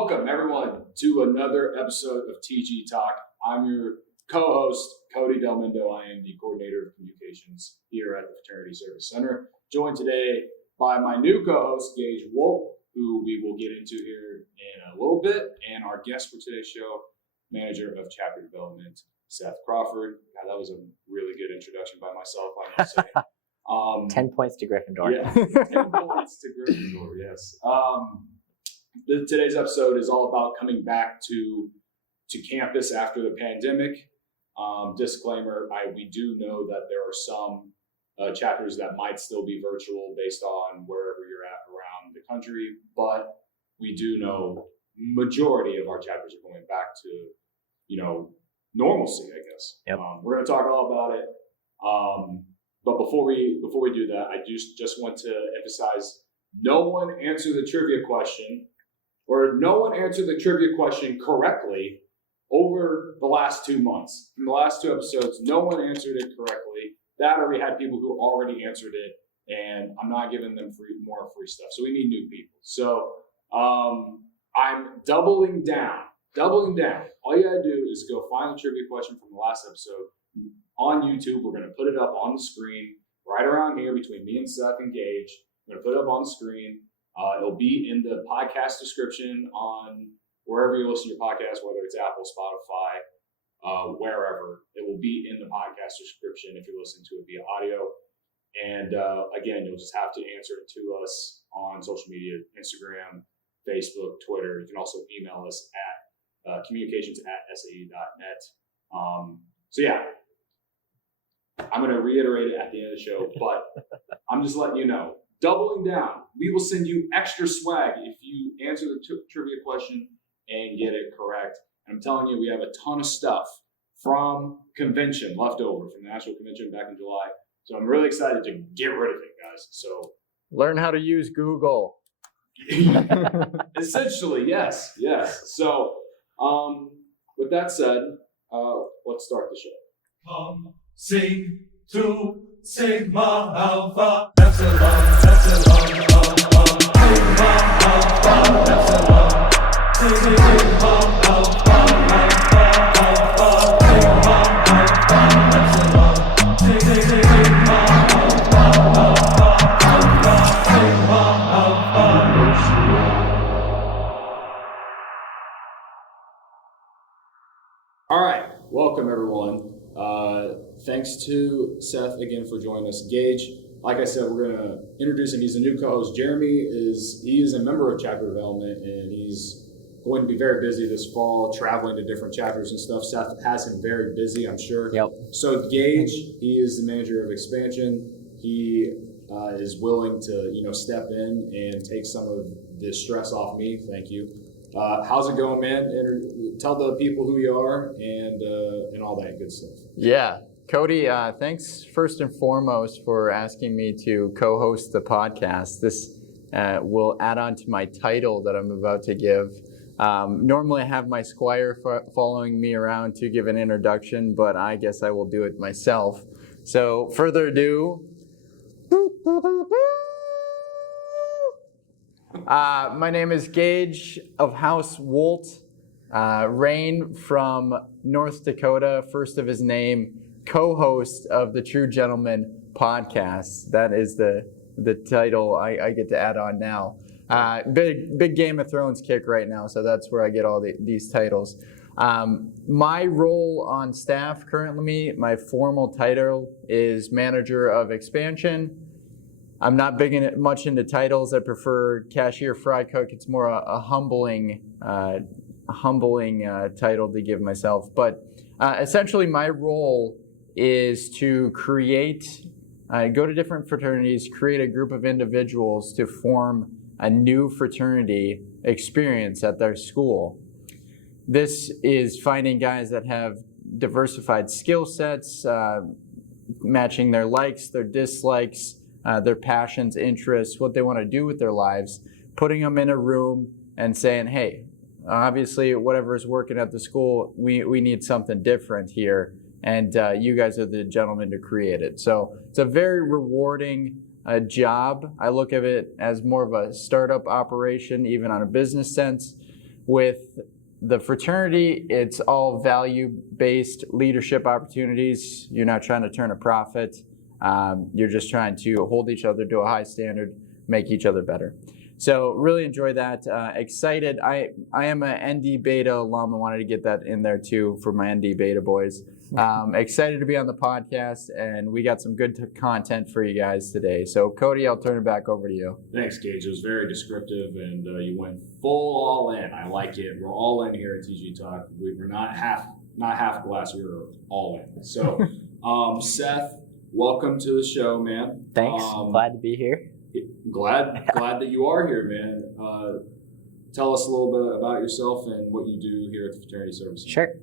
Welcome, everyone, to another episode of TG Talk. I'm your co-host, Cody Delmendo. I am the coordinator of communications here at the Fraternity Service Center. Joined today by my new co-host, Gage Wolt, who we will get into here in a little bit, and our guest for today's show, Manager of Chapter Development, Seth Crawford. God, that was a really good introduction by myself, I must say. 10 points to Gryffindor. Yeah, 10 points to Gryffindor, yes. Today's episode is all about coming back to campus after the pandemic. Disclaimer, we do know that there are some chapters that might still be virtual based on wherever you're at around the country, but we do know majority of our chapters are going back to, normalcy, I guess. Yep. We're going to talk all about it. But before we do that, I just want to emphasize, no one answered the trivia question, or no one answered the trivia question correctly over the last 2 months. In the last two episodes, no one answered it correctly. That, or we had people who already answered it, and I'm not giving them more free stuff. So we need new people. So I'm doubling down. All you gotta do is go find the trivia question from the last episode on YouTube. We're gonna put it up on the screen right around here between me and Seth and Gage. I'm gonna put it up on the screen. It'll be in the podcast description on wherever you listen to your podcast, whether it's Apple, Spotify, wherever. It will be in the podcast description if you're listening to it via audio. And again, you'll just have to answer it to us on social media, Instagram, Facebook, Twitter. You can also email us at communications@saa.net. So yeah, I'm going to reiterate it at the end of the show, but I'm just letting you know. Doubling down. We will send you extra swag if you answer the trivia question and get it correct. I'm telling you, we have a ton of stuff from convention left over from the National Convention back in July. So I'm really excited to get rid of it, guys. So learn how to use Google. Essentially, yes. So with that said, let's start the show. Come sing to Sigma Alpha Epsilon, Epsilon, Sigma Alpha Epsilon, Sigma Alpha, Alpha, Sigma Alpha Epsilon, Sigma Alpha, Alpha, Sigma Alpha. All right, welcome everyone. Thanks to Seth again for joining us. Gage, like I said, we're going to introduce him. He's a new co-host. Jeremy is a member of Chapter Development, and he's going to be very busy this fall, traveling to different chapters and stuff. Seth has him very busy, I'm sure. Yep. So Gage, he is the manager of expansion. He is willing to step in and take some of the stress off me. Thank you. How's it going, man? Tell the people who you are and all that good stuff. Yeah. Cody, thanks first and foremost for asking me to co-host the podcast. This will add on to my title that I'm about to give. Normally I have my squire following me around to give an introduction, but I guess I will do it myself. So further ado, my name is Gage of House Wolt, Rain from North Dakota, first of his name, co-host of the True Gentleman podcast. That is the title I get to add on now. Big Game of Thrones kick right now, so that's where I get all these titles. My role on staff currently, my formal title is Manager of Expansion. I'm not much into titles. I prefer cashier, fry cook. It's more a humbling title to give myself. But essentially, my role is to go to different fraternities, create a group of individuals to form a new fraternity experience at their school. This is finding guys that have diversified skill sets, matching their likes, their dislikes, their passions, interests, what they want to do with their lives, putting them in a room and saying, hey, obviously whatever is working at the school, we need something different here, and you guys are the gentlemen to create it. So it's a very rewarding job. I look at it as more of a startup operation, even on a business sense, with the fraternity, it's all value-based leadership opportunities. You're not trying to turn a profit. You're just trying to hold each other to a high standard, make each other better. So really enjoy that. Excited. I am an ND Beta alum. I wanted to get that in there too for my ND Beta boys. Excited to be on the podcast, and we got some good content for you guys today. So Cody, I'll turn it back over to you. Thanks, Gage. It was very descriptive, and you went full all in. I like it. We're all in here at TG Talk. We're not half glass. We were all in. So, Seth, welcome to the show, man. Thanks. Glad to be here. Glad that you are here, man. Tell us a little bit about yourself and what you do here at the Fraternity Service. Sure.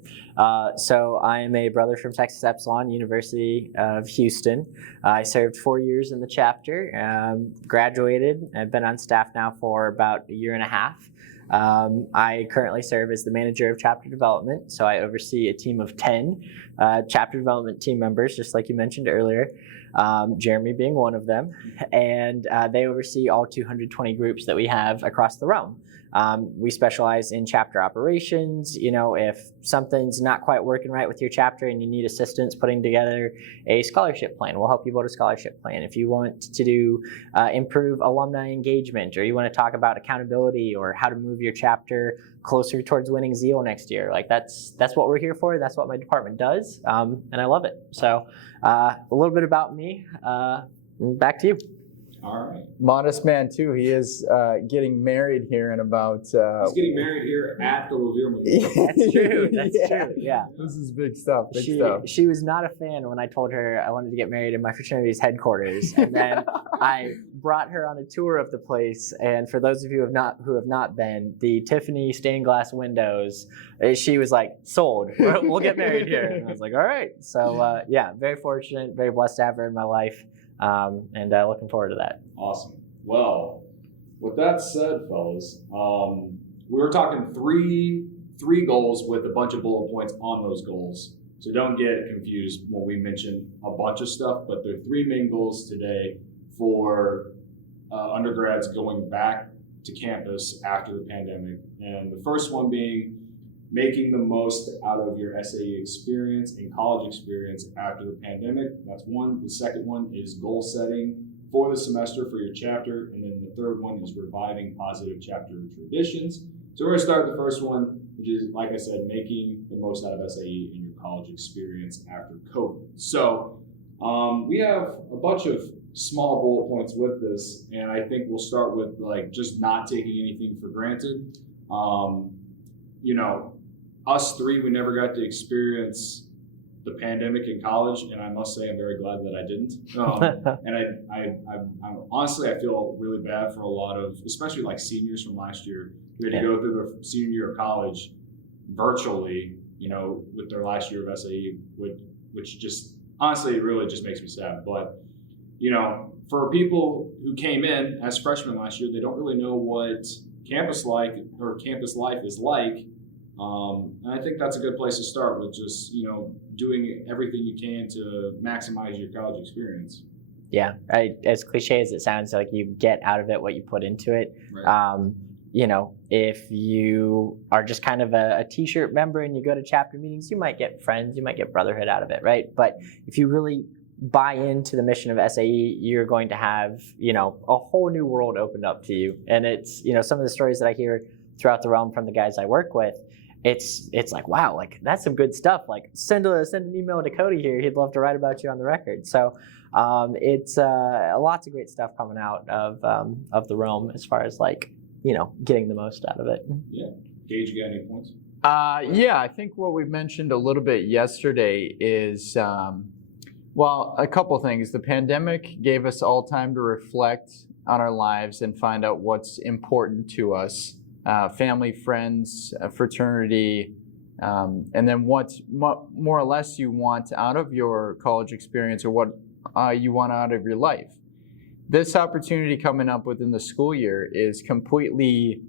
So I am a brother from Texas Epsilon, University of Houston. I served 4 years in the chapter, graduated. I've been on staff now for about a year and a half. I currently serve as the manager of chapter development, so I oversee a team of 10 chapter development team members, just like you mentioned earlier, Jeremy being one of them, and they oversee all 220 groups that we have across the realm. We specialize in chapter operations. You know, if something's not quite working right with your chapter and you need assistance putting together a scholarship plan, we'll help you build a scholarship plan. If you want to do improve alumni engagement, or you want to talk about accountability or how to move your chapter closer towards winning Zeal next year, like that's what we're here for. That's what my department does, and I love it. So a little bit about me. Back to you. All right. Modest man too. He is getting married here in about. He's getting married here at the Revere Memorial. That's true. That's true. Yeah. This is big stuff. Big stuff. She was not a fan when I told her I wanted to get married in my fraternity's headquarters, and then I brought her on a tour of the place. And for those of you who have not been, the Tiffany stained glass windows, she was like, "Sold. We'll get married here." And I was like, "All right." So yeah, very fortunate, very blessed to have her in my life. And looking forward to that. Awesome. Well, with that said, fellas, we were talking three goals with a bunch of bullet points on those goals. So don't get confused when we mention a bunch of stuff, but there are three main goals today for undergrads going back to campus after the pandemic. And the first one being making the most out of your SAE experience and college experience after the pandemic. That's one. The second one is goal setting for the semester for your chapter. And then the third one is reviving positive chapter traditions. So we're going to start with the first one, which is, like I said, making the most out of SAE in your college experience after COVID. So we have a bunch of small bullet points with this, and I think we'll start with like just not taking anything for granted. You know, us three, we never got to experience the pandemic in college, and I must say I'm very glad that I didn't. And I honestly, I feel really bad for a lot of, especially like seniors from last year, who had to go through their senior year of college virtually, you know, with their last year of SAE, which just, honestly, it really just makes me sad. But, you know, for people who came in as freshmen last year, they don't really know what campus life is like. And I think that's a good place to start with just, you know, doing everything you can to maximize your college experience. Yeah, as cliche as it sounds, like you get out of it what you put into it. Right. You know, if you are just kind of a t-shirt member and you go to chapter meetings, you might get friends, you might get brotherhood out of it, right? But if you really buy into the mission of SAE, you're going to have, you know, a whole new world opened up to you. And it's, you know, some of the stories that I hear throughout the realm from the guys I work with, it's like, wow, like that's some good stuff. Like send an email to Cody here. He'd love to write about you on the record. So it's lots of great stuff coming out of the realm as far as like, you know, getting the most out of it. Yeah. Gage, you got any points? Yeah, I think what we mentioned a little bit yesterday is, well, a couple things. The pandemic gave us all time to reflect on our lives and find out what's important to us. Family, friends, fraternity, and then what more or less you want out of your college experience or what you want out of your life. This opportunity coming up within the school year is completely,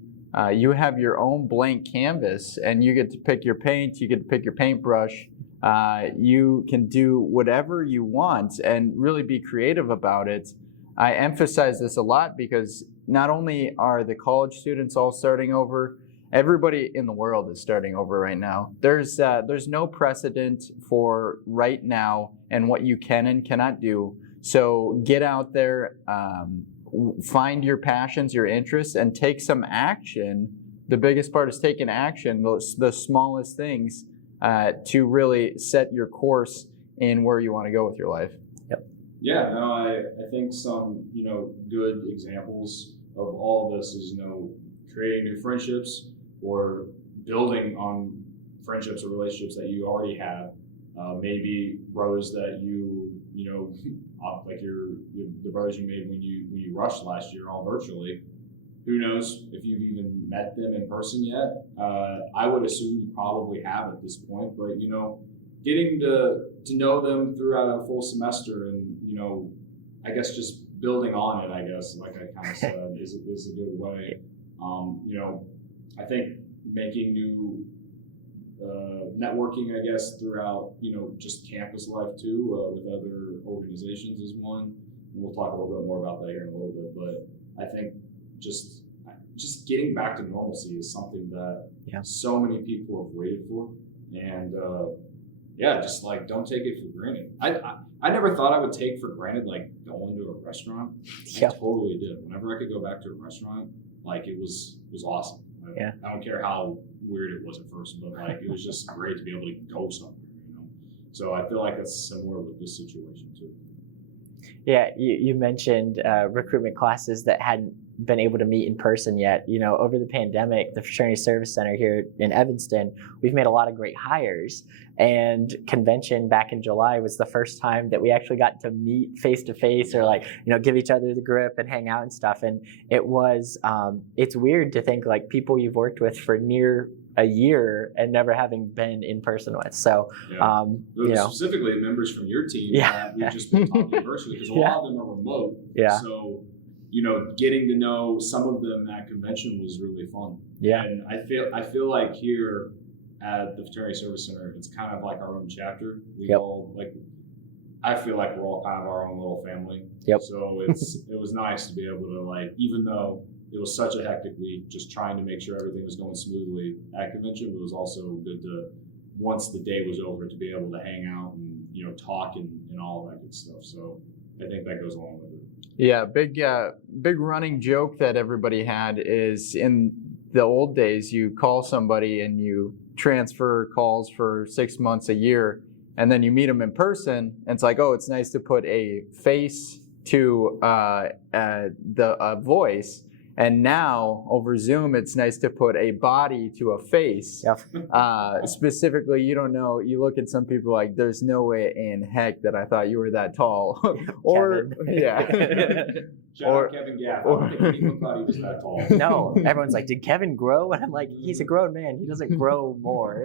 you have your own blank canvas and you get to pick your paint, you get to pick your paintbrush, you can do whatever you want and really be creative about it. I emphasize this a lot because not only are the college students all starting over, everybody in the world is starting over right now. There's no precedent for right now and what you can and cannot do. So get out there, find your passions, your interests, and take some action. The biggest part is taking action, the smallest things, to really set your course in where you want to go with your life. Yeah, no, I think some, good examples of all of this is, creating new friendships or building on friendships or relationships that you already have. Maybe brothers that like the brothers you made when you rushed last year all virtually. Who knows if you've even met them in person yet? I would assume you probably have at this point, but getting to know them throughout a full semester and I guess just building on it, I guess, like I kind of said, is a good way. I think making new networking, I guess, throughout, just campus life too, with other organizations is one. And we'll talk a little bit more about that here in a little bit, but I think just getting back to normalcy is something that so many people have waited for. And just like, don't take it for granted. I never thought I would take for granted, like, going to a restaurant. I totally did. Whenever I could go back to a restaurant, like, it was awesome. I don't care how weird it was at first, but like, it was just great to be able to go somewhere, So I feel like that's similar with this situation too. Yeah, you mentioned recruitment classes that hadn't been able to meet in person yet. Over the pandemic, the Fraternity Service Center here in Evanston, we've made a lot of great hires. And convention back in July was the first time that we actually got to meet face to face, or like, give each other the grip and hang out and stuff. And it was, it's weird to think like people you've worked with for near a year and never having been in person with. So, specifically members from your team that we've just been talking virtually, because a lot of them are remote. So, getting to know some of them at convention was really fun. And I feel like here at the Fraternity Service Center, it's kind of like our own chapter. We all I feel like we're all kind of our own little family. So it was nice to be able to, like, even though it was such a hectic week, just trying to make sure everything was going smoothly at convention, but it was also good to, once the day was over, to be able to hang out and talk and all of that good stuff. So I think that goes along with it. Yeah, big running joke that everybody had is, in the old days, you call somebody and you transfer calls for 6 months, a year, and then you meet them in person, and it's like, oh, it's nice to put a face to the voice. And now over Zoom, it's nice to put a body to a face. Specifically, you don't know. You look at some people like, there's no way in heck that I thought you were that tall. Or Shout out Kevin Gaff. I don't think anyone thought he was that tall. No, everyone's like, did Kevin grow? And I'm like, he's a grown man. He doesn't grow more,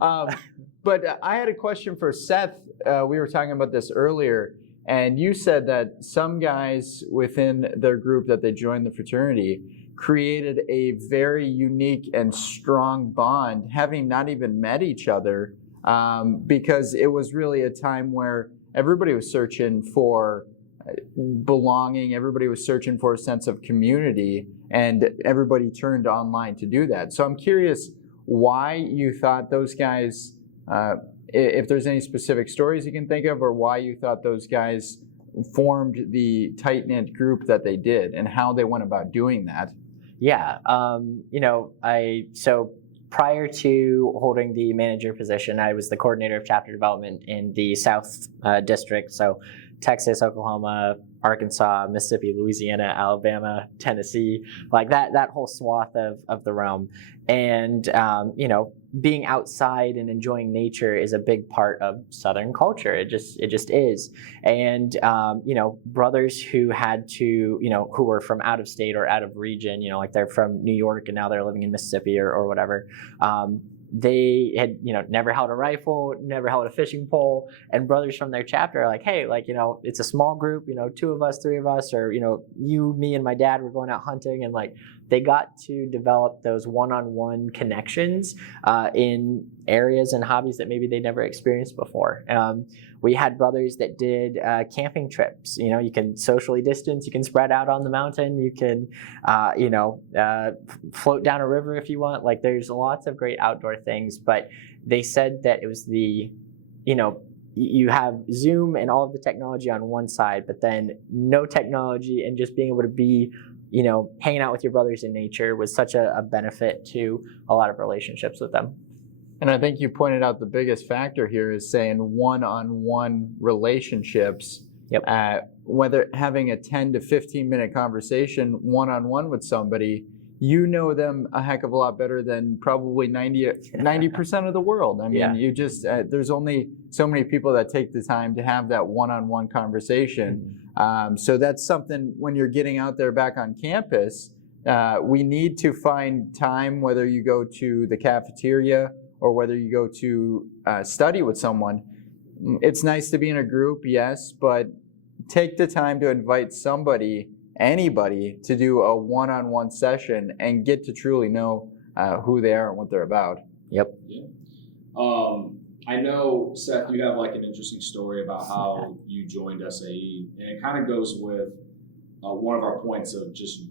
But I had a question for Seth. We were talking about this earlier. And you said that some guys within their group that they joined the fraternity created a very unique and strong bond, having not even met each other, because it was really a time where everybody was searching for belonging, everybody was searching for a sense of community, and everybody turned online to do that. So I'm curious why you thought those guys, if there's any specific stories you can think of, or why you thought those guys formed the tight-knit group that they did and how they went about doing that. Yeah, so prior to holding the manager position, I was the coordinator of chapter development in the South District, so Texas, Oklahoma, Arkansas, Mississippi, Louisiana, Alabama, Tennessee, like that whole swath of the realm. And, being outside and enjoying nature is a big part of Southern culture. It just is. And, brothers who had to, who were from out of state or out of region, like they're from New York and now they're living in Mississippi or whatever, they had, never held a rifle, never held a fishing pole, and brothers from their chapter are like, hey, it's a small group, 2 of us, 3 of us, or, you, me and my dad were going out hunting, and like they got to develop those one-on-one connections in areas and hobbies that maybe they never experienced before. We had brothers that did camping trips. You know, you can socially distance, you can spread out on the mountain, you can, float down a river if you want. Like, there's lots of great outdoor things, but they said that it was you have Zoom and all of the technology on one side, but then no technology, and just being able to be, hanging out with your brothers in nature was such a benefit to a lot of relationships with them. And I think you pointed out the biggest factor here is saying one-on-one relationships. Yep. Whether having a 10 to 15 minute conversation one-on-one with somebody, you know them a heck of a lot better than probably 90% of the world. I mean, Yeah. you just, there's only so many people that take the time to have that one-on-one conversation. So that's something when you're getting out there back on campus, we need to find time, whether you go to the cafeteria or whether you go to study with someone. It's nice to be in a group, yes, but take the time to invite anybody to do a one-on-one session and get to truly know who they are and what they're about. Yep. Yeah. I know, Seth, you have like an interesting story about how you joined SAE, and it kind of goes with one of our points of just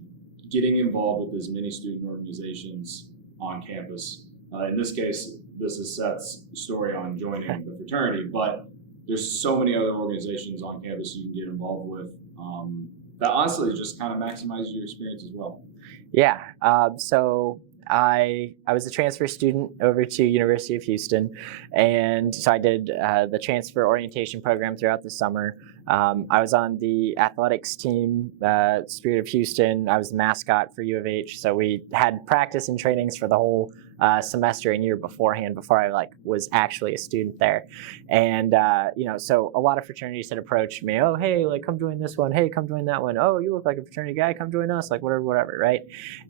getting involved with as many student organizations on campus. In this case, this is Seth's story on joining the fraternity, but there's so many other organizations on campus you can get involved with that honestly just kind of maximizes your experience as well. Yeah. So I was a transfer student over to University of Houston, and so I did the transfer orientation program throughout the summer. I was on the athletics team, Spirit of Houston. I was the mascot for U of H, so we had practice and trainings for the whole semester and year beforehand, before I was actually a student there. And so a lot of fraternities had approached me. Oh, hey, come join this one. Hey, come join that one. Oh, you look like a fraternity guy. Come join us. Whatever, right?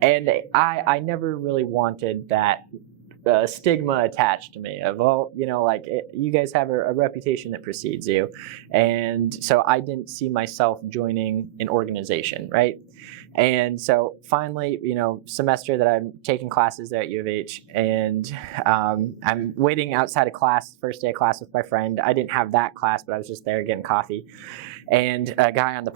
And I never really wanted that stigma attached to me of, you guys have a reputation that precedes you. And so I didn't see myself joining an organization, right? And so finally, semester that I'm taking classes there at U of H, and I'm waiting outside of class, first day of class with my friend. I didn't have that class, but I was just there getting coffee. And a guy on the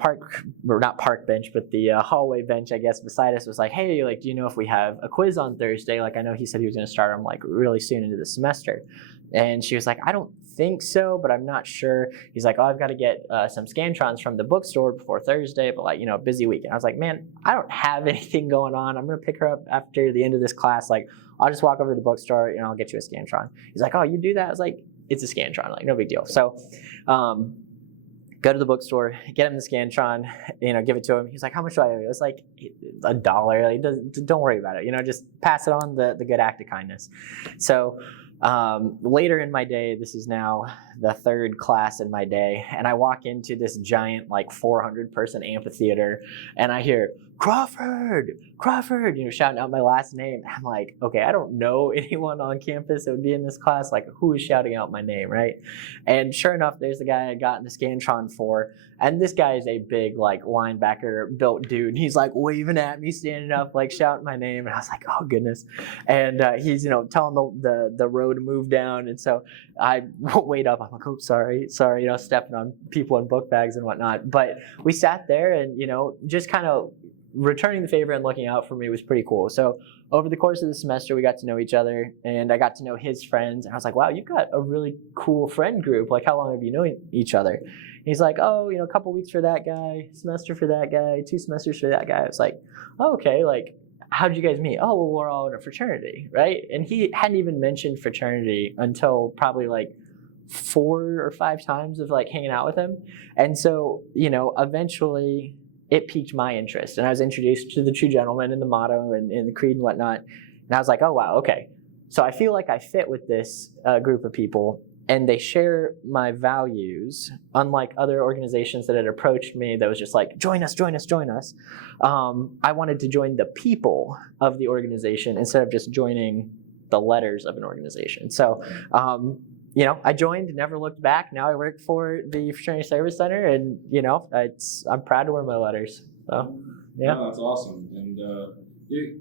not park bench, but the hallway bench, I guess, beside us was like, hey, do you know if we have a quiz on Thursday? I know he said he was going to start them really soon into the semester. And she was like, I don't think so, but I'm not sure. He's like, oh, I've got to get some Scantrons from the bookstore before Thursday, but busy week. And I was like, man, I don't have anything going on. I'm going to pick her up after the end of this class. I'll just walk over to the bookstore and I'll get you a Scantron. He's like, oh, you do that? I was like, it's a Scantron, no big deal. So go to the bookstore, get him the Scantron, give it to him. He's like, how much do I owe you? It was like $1. Don't worry about it. Just pass it on, the good act of kindness. So later in my day, this is now the third class in my day, and I walk into this giant 400-person amphitheater, and I hear Crawford, shouting out my last name. I'm like, okay, I don't know anyone on campus that would be in this class. Who is shouting out my name, right? And sure enough, there's the guy I got in the Scantron for, and this guy is a big linebacker built dude. He's waving at me, standing up, shouting my name, and I was like, oh goodness. And he's telling the row to move down, and so I wait up. I'm like, oh, sorry, stepping on people in book bags and whatnot. But we sat there, and just kind of returning the favor and looking out for me was pretty cool. So over the course of the semester, we got to know each other, and I got to know his friends. And I was like, wow, you've got a really cool friend group. How long have you known each other? And he's like, oh, a couple weeks for that guy, semester for that guy, 2 semesters for that guy. I was like, oh, okay, how did you guys meet? Oh, well, we're all in a fraternity, right? And he hadn't even mentioned fraternity until probably 4 or 5 times of hanging out with him. And so, eventually it piqued my interest, and I was introduced to the True Gentleman and the motto and the creed and whatnot. And I was like, oh, wow, okay. So I feel like I fit with this group of people, and they share my values, unlike other organizations that had approached me that was just join us. I wanted to join the people of the organization instead of just joining the letters of an organization. So I joined, never looked back. Now I work for the Fraternity Service Center, and I'm proud to wear my letters. So yeah, No, that's awesome. And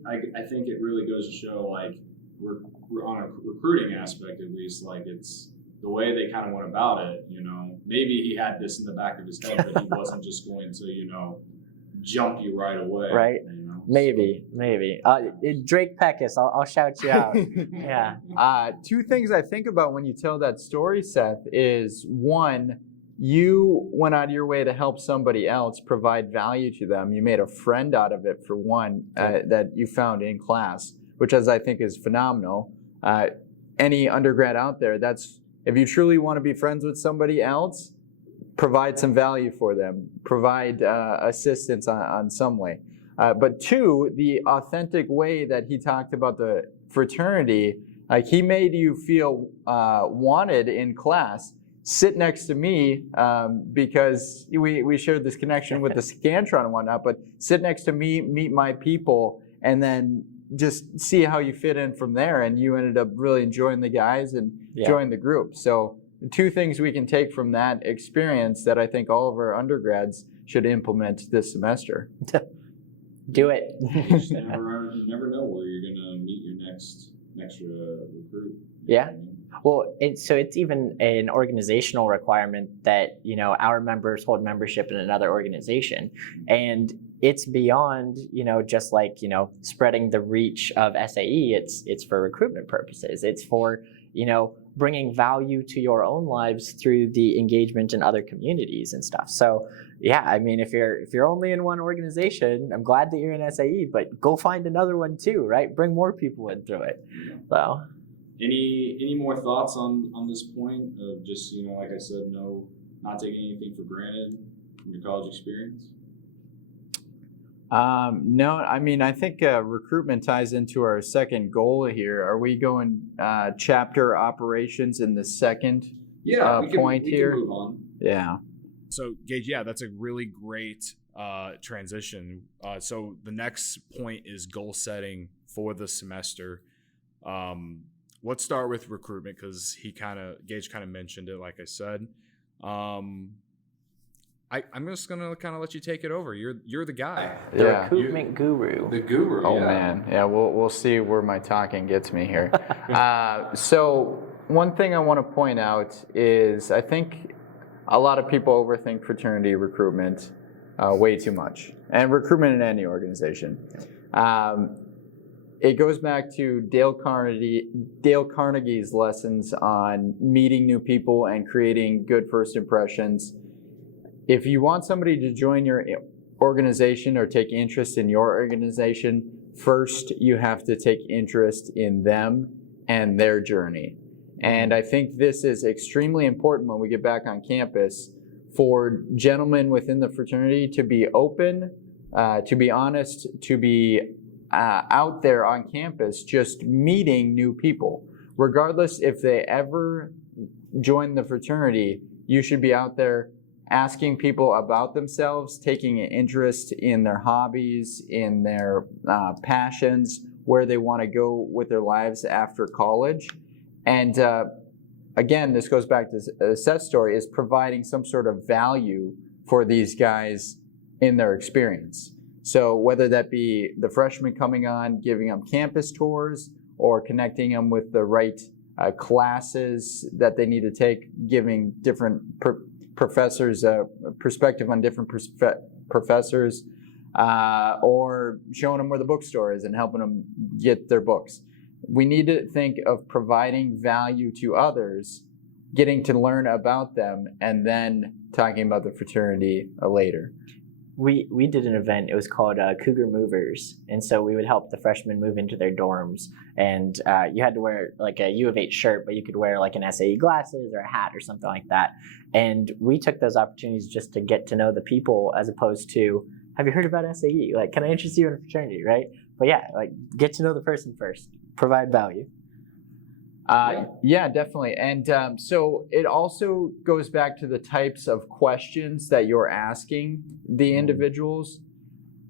I think it really goes to show, like, we're on a recruiting aspect, at least, like, it's the way they kind of went about it, maybe he had this in the back of his head, but he wasn't just going to, jump you right away. Right. Maybe. Drake Peckus, I'll shout you out. Yeah. Two things I think about when you tell that story, Seth, is one, you went out of your way to help somebody else, provide value to them. You made a friend out of it, for one, that you found in class, which I think is phenomenal. Any undergrad out there, if you truly want to be friends with somebody else, provide some value for them, provide assistance on some way. But two, the authentic way that he talked about the fraternity, he made you feel wanted in class. Sit next to me because we shared this connection with the Scantron and whatnot, but sit next to me, meet my people, and then just see how you fit in from there. And you ended up really enjoying the guys and joined the group. So two things we can take from that experience that I think all of our undergrads should implement this semester. Do it. You just never know where you're going to meet your next recruit. Yeah. Well, so it's even an organizational requirement that, our members hold membership in another organization. And it's beyond, just like, spreading the reach of SAE. It's for recruitment purposes. It's for, bringing value to your own lives through the engagement in other communities and stuff. So, yeah, I mean, if you're only in one organization, I'm glad that you're in SAE, but go find another one too, right? Bring more people in through it. So. Any more thoughts on this point of just, like I said, not taking anything for granted from your college experience? No, I mean, I think recruitment ties into our second goal here. Are we going chapter operations in the second point here? We can move on. Yeah. So, Gage, that's a really great transition. So the next point is goal setting for the semester. Let's start with recruitment because Gage kind of mentioned it, like I said. I'm just gonna kind of let you take it over. You're the guy. The recruitment guru. The guru. Oh man, we'll see where my talking gets me here. So one thing I want to point out is I think a lot of people overthink fraternity recruitment way too much, and recruitment in any organization. It goes back to Dale Carnegie's lessons on meeting new people and creating good first impressions. If you want somebody to join your organization or take interest in your organization, first you have to take interest in them and their journey. And I think this is extremely important when we get back on campus for gentlemen within the fraternity to be open, to be honest, to be out there on campus just meeting new people. Regardless if they ever join the fraternity, you should be out there asking people about themselves, taking an interest in their hobbies, in their passions, where they want to go with their lives after college. And again, this goes back to Seth's story, is providing some sort of value for these guys in their experience. So whether that be the freshmen coming on, giving them campus tours, or connecting them with the right classes that they need to take, giving different professors perspective on different professors, or showing them where the bookstore is and helping them get their books. We need to think of providing value to others, getting to learn about them, and then talking about the fraternity later. We did an event, it was called Cougar Movers, and so we would help the freshmen move into their dorms, and you had to wear like a U of H shirt, but you could wear like an SAE glasses or a hat or something like that. And we took those opportunities just to get to know the people as opposed to, have you heard about SAE? Like, can I interest you in a fraternity, right? But yeah, like get to know the person first, provide value. Yeah, definitely. And so it also goes back to the types of questions that you're asking the individuals.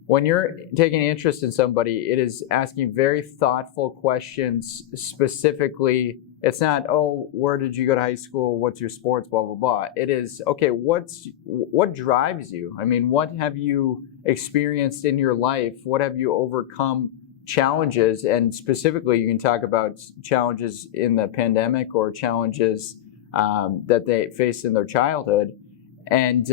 When you're taking interest in somebody, it is asking very thoughtful questions specifically. It's not, oh, where did you go to high school? What's your sports? Blah, blah, blah. It is, okay, what drives you? I mean, what have you experienced in your life? What have you overcome challenges, and specifically you can talk about challenges in the pandemic or challenges that they faced in their childhood, and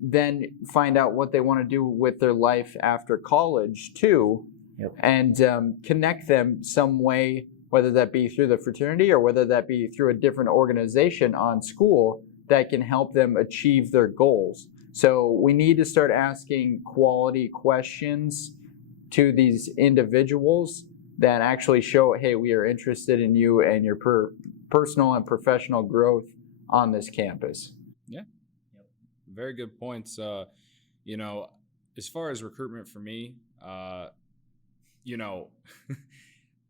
then find out what they want to do with their life after college too. Yep. And connect them some way, whether that be through the fraternity or whether that be through a different organization on school that can help them achieve their goals. So we need to start asking quality questions to these individuals that actually show, hey, we are interested in you and your personal and professional growth on this campus. Yeah. Very good points. You know, as far as recruitment for me, you know,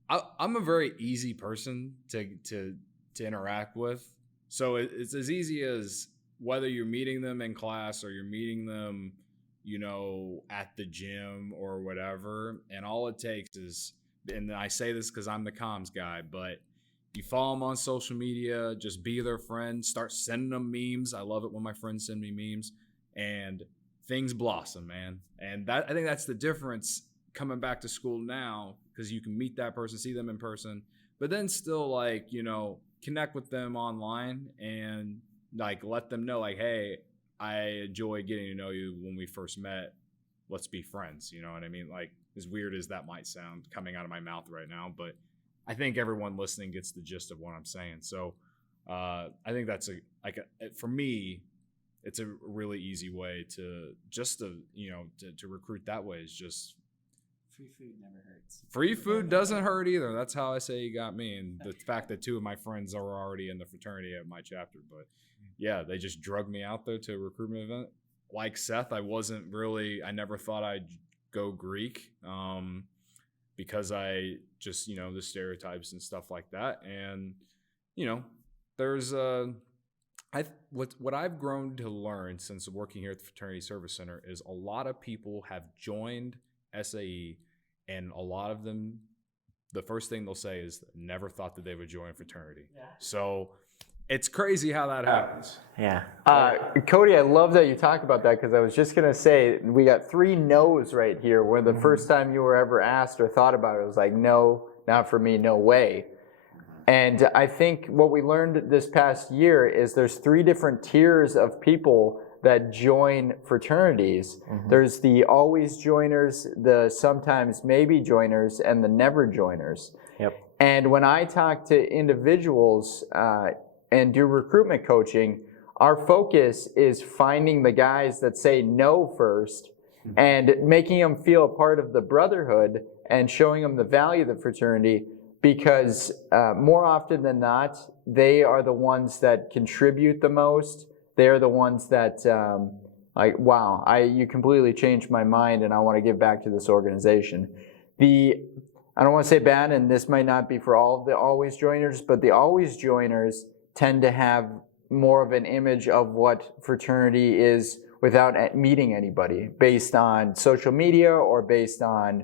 I'm a very easy person to interact with. So it's as easy as whether you're meeting them in class or you're meeting them, you know, at the gym or whatever. And all it takes is, and I say this because I'm the comms guy, but you follow them on social media, just be their friend, start sending them memes. I love it when my friends send me memes, and things blossom, man. And I think that's the difference coming back to school now, because you can meet that person, see them in person, but then still, like, you know, connect with them online and like let them know, like, hey, I enjoy getting to know you when we first met. Let's be friends. You know what I mean? Like, as weird as that might sound coming out of my mouth right now, but I think everyone listening gets the gist of what I'm saying. So I think that's for me, it's a really easy way to recruit that way, is just Free food never hurts. Free food doesn't hurt either. That's how I say you got me. And the fact that 2 of my friends are already in the fraternity at my chapter. But yeah, they just drugged me out there to a recruitment event. Like Seth, I never thought I'd go Greek because I just, you know, the stereotypes and stuff like that. And, you know, there's what I've grown to learn since working here at the Fraternity Service Center is a lot of people have joined SAE, and a lot of them, the first thing they'll say is never thought that they would join a fraternity. Yeah. So it's crazy how that happens. Yeah. Cody, I love that you talk about that, because I was just going to say, we got 3 no's right here, where the first time you were ever asked or thought about it was like, no, not for me, no way. And I think what we learned this past year is there's 3 different tiers of people that join fraternities. Mm-hmm. There's the always joiners, the sometimes maybe joiners, and the never joiners. Yep. And when I talk to individuals and do recruitment coaching, our focus is finding the guys that say no first, mm-hmm. and making them feel a part of the brotherhood and showing them the value of the fraternity, because more often than not, they are the ones that contribute the most. They're the ones that, you completely changed my mind and I want to give back to this organization. I don't want to say bad, and this might not be for all of the always joiners, but the always joiners tend to have more of an image of what fraternity is without meeting anybody, based on social media or based on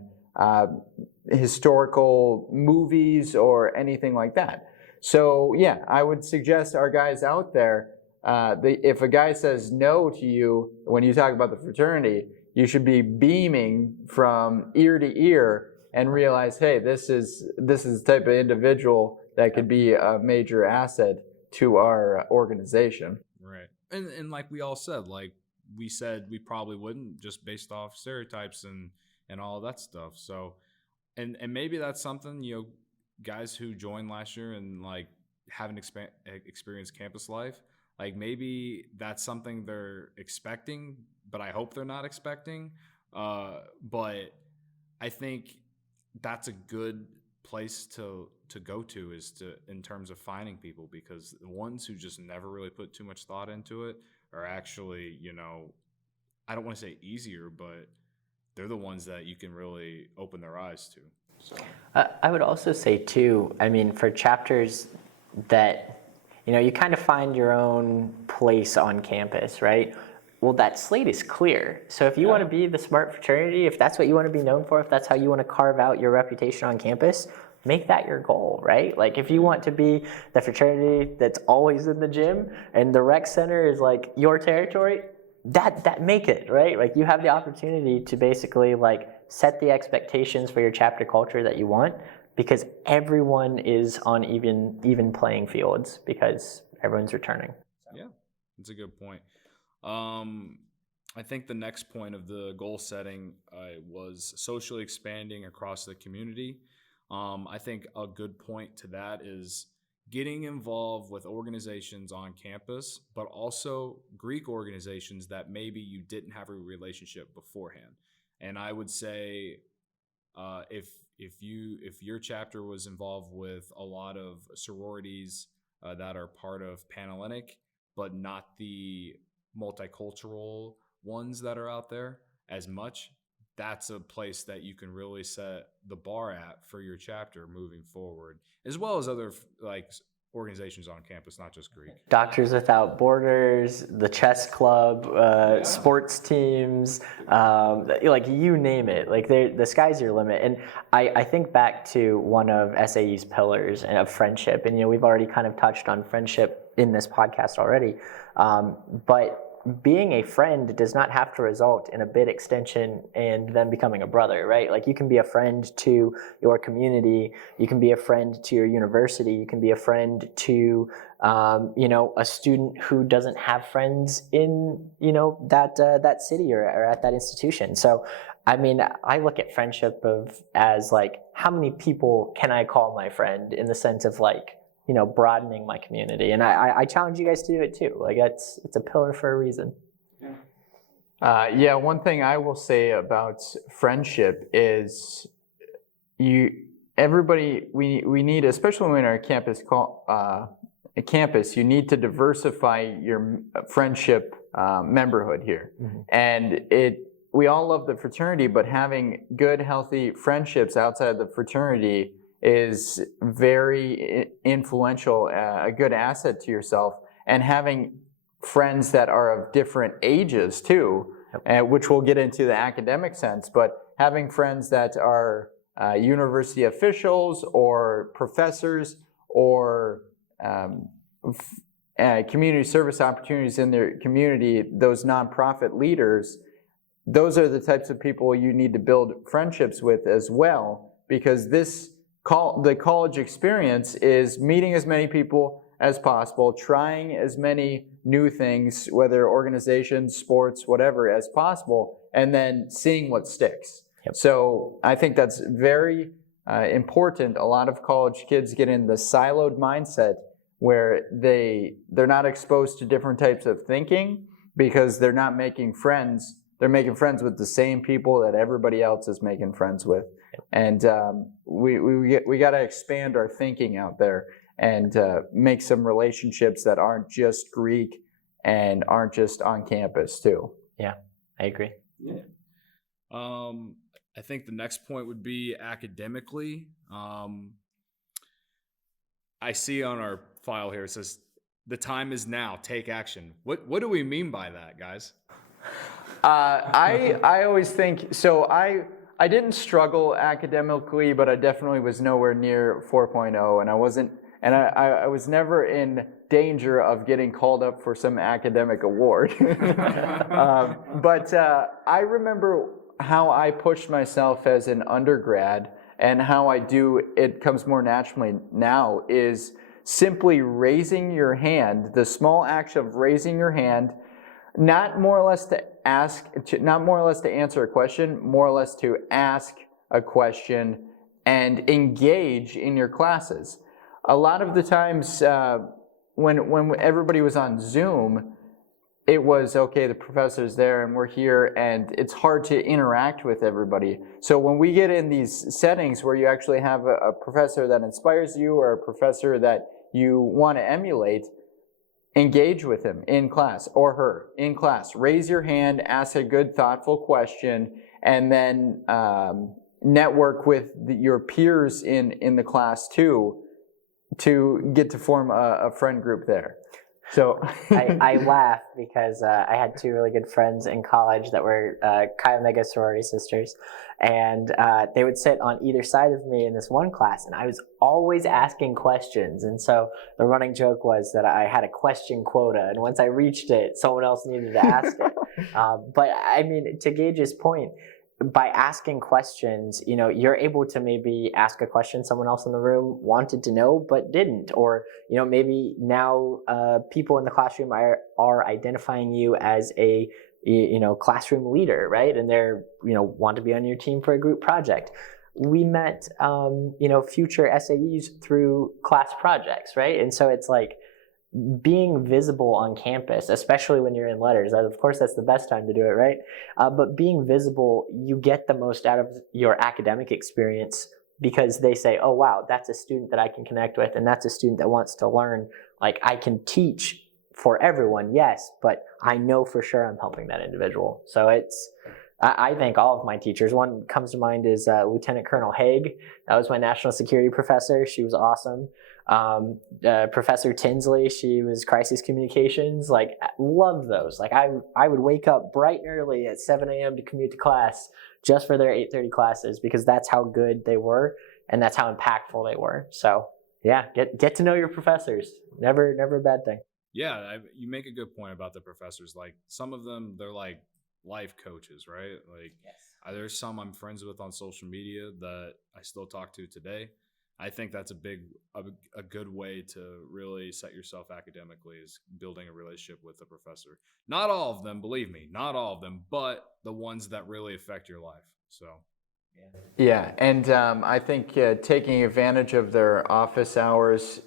historical movies or anything like that. So yeah, I would suggest our guys out there, if a guy says no to you when you talk about the fraternity, you should be beaming from ear to ear and realize, hey, this is the type of individual that could be a major asset to our organization. Right. And like we all said, like we said we probably wouldn't, just based off stereotypes and all of that stuff. So and maybe that's something, you know, guys who joined last year and like haven't experienced campus life, like maybe that's something they're expecting, but I hope they're not expecting. But I think that's a good place to go to, is in terms of finding people, because the ones who just never really put too much thought into it are actually, you know, I don't want to say easier, but they're the ones that you can really open their eyes to. So I would also say too, I mean, for chapters that, you know, you kind of find your own place on campus, right? Well, that slate is clear. So if you want to be the smart fraternity, if that's what you want to be known for, if that's how you want to carve out your reputation on campus, make that your goal, right? Like if you want to be the fraternity that's always in the gym and the rec center is like your territory, that make it, right? Like you have the opportunity to basically like set the expectations for your chapter culture that you want, because everyone is on even playing fields because everyone's returning. Yeah, that's a good point. I think the next point of the goal setting was socially expanding across the community. I think a good point to that is getting involved with organizations on campus, but also Greek organizations that maybe you didn't have a relationship beforehand. And I would say if your chapter was involved with a lot of sororities that are part of Panhellenic, but not the multicultural ones that are out there as much, that's a place that you can really set the bar at for your chapter moving forward, as well as other like organizations on campus, not just Greek. Doctors Without Borders, the chess club, sports teams, like you name it. Like the sky's your limit. And I think back to one of SAE's pillars of friendship, and we've already kind of touched on friendship in this podcast already, but being a friend does not have to result in a bid extension and then becoming a brother, right? Like you can be a friend to your community, you can be a friend to your university, you can be a friend to, a student who doesn't have friends in, that city or at that institution. So, I mean, I look at friendship as like, how many people can I call my friend, in the sense of like, broadening my community. And I challenge you guys to do it too. Like it's a pillar for a reason. One thing I will say about friendship is we need, especially when our campus, you need to diversify your friendship memberhood here. Mm-hmm. And we all love the fraternity, but having good, healthy friendships outside the fraternity is very influential, a good asset to yourself, and having friends that are of different ages too, which we'll get into the academic sense, but having friends that are university officials or professors or community service opportunities in their community, those nonprofit leaders, those are the types of people you need to build friendships with as well, because the college experience is meeting as many people as possible, trying as many new things, whether organizations, sports, whatever, as possible, and then seeing what sticks. Yep. So I think that's very important. A lot of college kids get in the siloed mindset where they're not exposed to different types of thinking because they're not making friends. They're making friends with the same people that everybody else is making friends with. And we got to expand our thinking out there and make some relationships that aren't just Greek and aren't just on campus too. Yeah, I agree. Yeah. I think the next point would be academically. I see on our file here, it says, the time is now, take action. What do we mean by that, guys? I always think, so I didn't struggle academically, but I definitely was nowhere near 4.0, and I was never in danger of getting called up for some academic award. But I remember how I pushed myself as an undergrad, and how it comes more naturally now, is simply raising your hand, the small act of raising your hand, not more or less to answer a question, more or less to ask a question and engage in your classes. A lot of the times when everybody was on Zoom, it was, okay, the professor's there and we're here, and it's hard to interact with everybody. So when we get in these settings where you actually have a professor that inspires you, or a professor that you want to emulate, engage with him in class, or her in class. Raise your hand, ask a good, thoughtful question, and then network with your peers in the class too, to get to form a friend group there. So I laugh because I had two really good friends in college that were Chi Omega sorority sisters, and they would sit on either side of me in this one class, and I was always asking questions. And so the running joke was that I had a question quota, and once I reached it, someone else needed to ask it. But I mean, to Gage's point, by asking questions, you're able to maybe ask a question someone else in the room wanted to know but didn't, or maybe now people in the classroom are identifying you as a classroom leader, right? And they're want to be on your team for a group project. We met future SAEs through class projects, right? And so it's like being visible on campus, especially when you're in letters. Of course, that's the best time to do it, right? But being visible, you get the most out of your academic experience because they say, oh, wow, that's a student that I can connect with, and that's a student that wants to learn. Like, I can teach for everyone, yes, but I know for sure I'm helping that individual. So I thank all of my teachers. One comes to mind is Lieutenant Colonel Haig. That was my national security professor. She was awesome. Professor Tinsley, she was crisis communications. Like, loved those. Like, I would wake up bright and early at 7 a.m. to commute to class just for their 8:30 classes because that's how good they were and that's how impactful they were. So yeah, get to know your professors. Never a bad thing. Yeah, you make a good point about the professors. Like, some of them, they're like life coaches, right? Like, Yes. there's some I'm friends with on social media that I still talk to today. I think that's a good way to really set yourself academically, is building a relationship with the professor. Not all of them, believe me, not all of them, but the ones that really affect your life. So Yeah, and I think taking advantage of their office hours,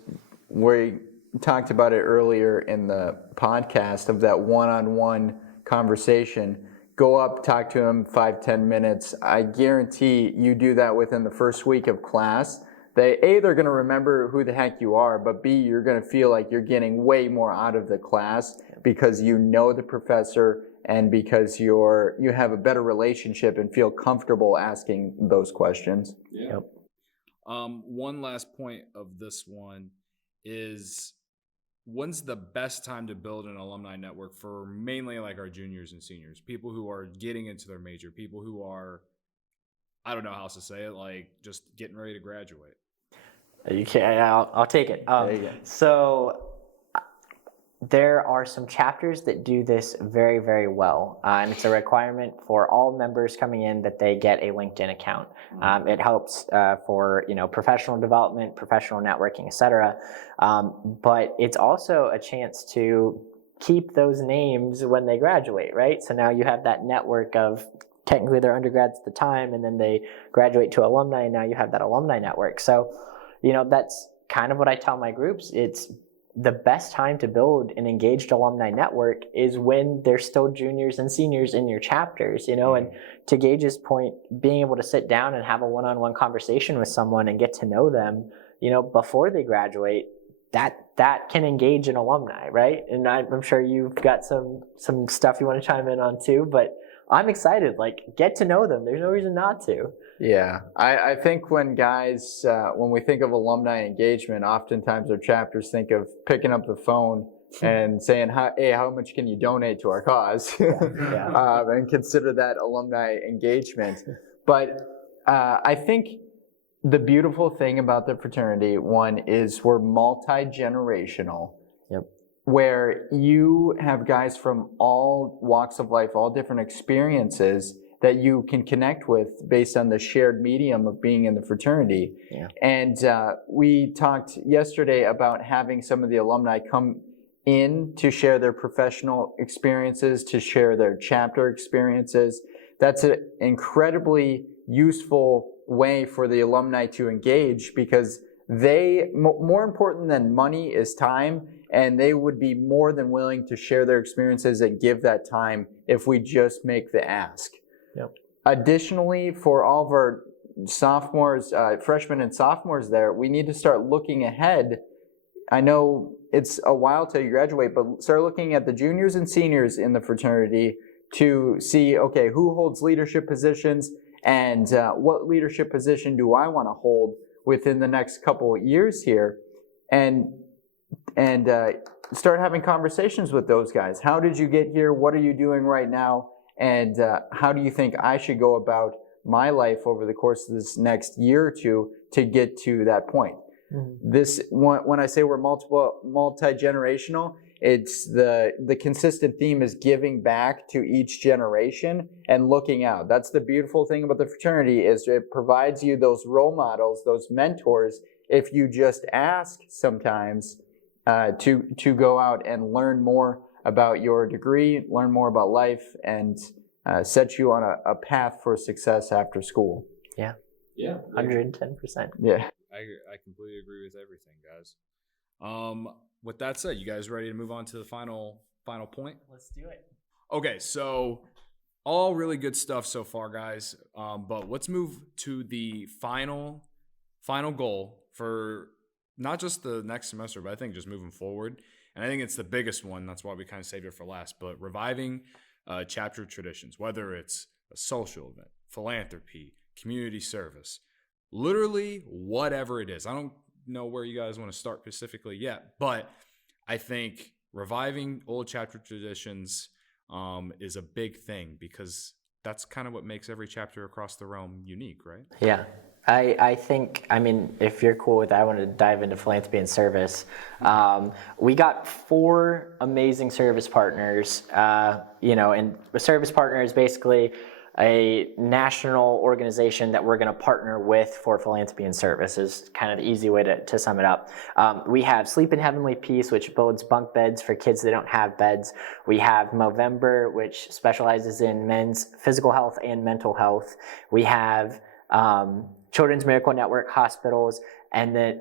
we talked about it earlier in the podcast, of that one-on-one conversation. Go up, talk to them 5-10 minutes. I guarantee you do that within the first week of class. They're going to remember who the heck you are, but B, you're going to feel like you're getting way more out of the class because you know the professor and because you have a better relationship and feel comfortable asking those questions. yeah. Yep. One last point of this one is, when's the best time to build an alumni network for mainly like our juniors and seniors, people who are getting into their major, people who are, I don't know how else to say it, like just getting ready to graduate? You can. I'll take it. There you go. So there are some chapters that do this very, very well, and it's a requirement for all members coming in that they get a LinkedIn account. It helps for professional development, professional networking, etc. But it's also a chance to keep those names when they graduate, right? So now you have that network of, technically they're undergrads at the time, and then they graduate to alumni, and now you have that alumni network. So that's kind of what I tell my groups. It's the best time to build an engaged alumni network is when there's still juniors and seniors in your chapters, and to Gage's point, being able to sit down and have a one-on-one conversation with someone and get to know them, before they graduate, that can engage an alumni, right? And I'm sure you've got some stuff you want to chime in on too, but I'm excited, like, get to know them. There's no reason not to. Yeah, I think when we think of alumni engagement, oftentimes our chapters think of picking up the phone and saying, hey, how much can you donate to our cause? And consider that alumni engagement. But I think the beautiful thing about the fraternity, one, is we're multi-generational. Yep. Where you have guys from all walks of life, all different experiences that you can connect with based on the shared medium of being in the fraternity. Yeah. And we talked yesterday about having some of the alumni come in to share their professional experiences, to share their chapter experiences. That's an incredibly useful way for the alumni to engage, because more important than money is time, and they would be more than willing to share their experiences and give that time if we just make the ask. Yep. Additionally, for all of our sophomores, freshmen and sophomores there, we need to start looking ahead. I know it's a while till you graduate, but start looking at the juniors and seniors in the fraternity to see, okay, who holds leadership positions, and what leadership position do I want to hold within the next couple of years here, and start having conversations with those guys. How did you get here? What are you doing right now? And how do you think I should go about my life over the course of this next year or two to get to that point? Mm-hmm. When I say we're multi-generational, it's the consistent theme is giving back to each generation and looking out. That's the beautiful thing about the fraternity, is it provides you those role models, those mentors, if you just ask sometimes to go out and learn more about your degree, learn more about life, and set you on a path for success after school. Yeah. Yeah. 110%. Yeah. I completely agree with everything, guys. With that said, you guys ready to move on to the final point? Let's do it. Okay, so all really good stuff so far, guys. But let's move to the final goal for not just the next semester, but I think just moving forward. And I think it's the biggest one. That's why we kind of saved it for last. But reviving chapter traditions, whether it's a social event, philanthropy, community service, literally whatever it is. I don't know where you guys want to start specifically yet, but I think reviving old chapter traditions is a big thing, because that's kind of what makes every chapter across the realm unique, right? Yeah. I think, I mean, if you're cool with that, I want to dive into philanthropy and service. We got 4 amazing service partners, and a service partner is basically a national organization that we're going to partner with for philanthropy and service, is kind of the easy way to sum it up. We have Sleep in Heavenly Peace, which builds bunk beds for kids that don't have beds. We have Movember, which specializes in men's physical health and mental health. We have Children's Miracle Network hospitals, and then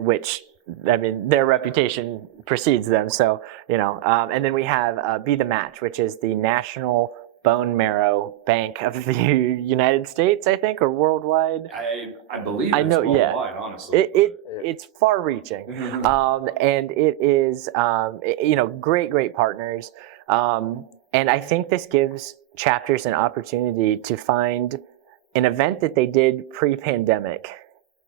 their reputation precedes them. So, and then we have Be the Match, which is the National Bone Marrow Bank of the United States, I think, or worldwide. I believe it's worldwide, honestly. It's far-reaching, and it is, great partners. And I think this gives chapters an opportunity to find an event that they did pre-pandemic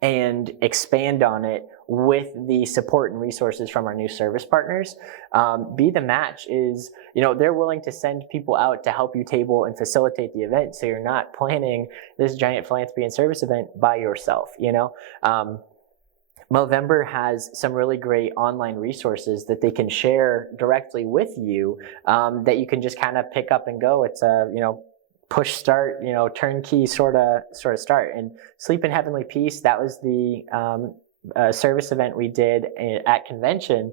and expand on it with the support and resources from our new service partners. Be the Match is, they're willing to send people out to help you table and facilitate the event, so you're not planning this giant philanthropy and service event by yourself, Movember has some really great online resources that they can share directly with you, that you can just kind of pick up and go. It's a, push start, turnkey sort of start. And Sleep in Heavenly Peace, that was the service event we did at convention.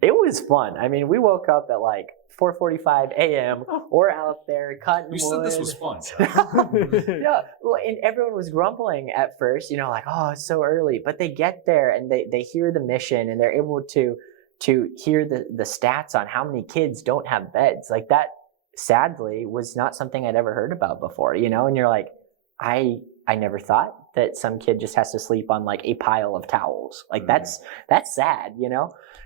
It was fun. I mean, we woke up at like 4:45 a.m. We're out there cutting wood. You said this was fun. Yeah, well, and everyone was grumbling at first, like, oh, it's so early. But they get there and they hear the mission, and they're able to hear the stats on how many kids don't have beds. Like that, sadly, was not something I'd ever heard about before, and you're like, I never thought that some kid just has to sleep on like a pile of towels. Like that's sad,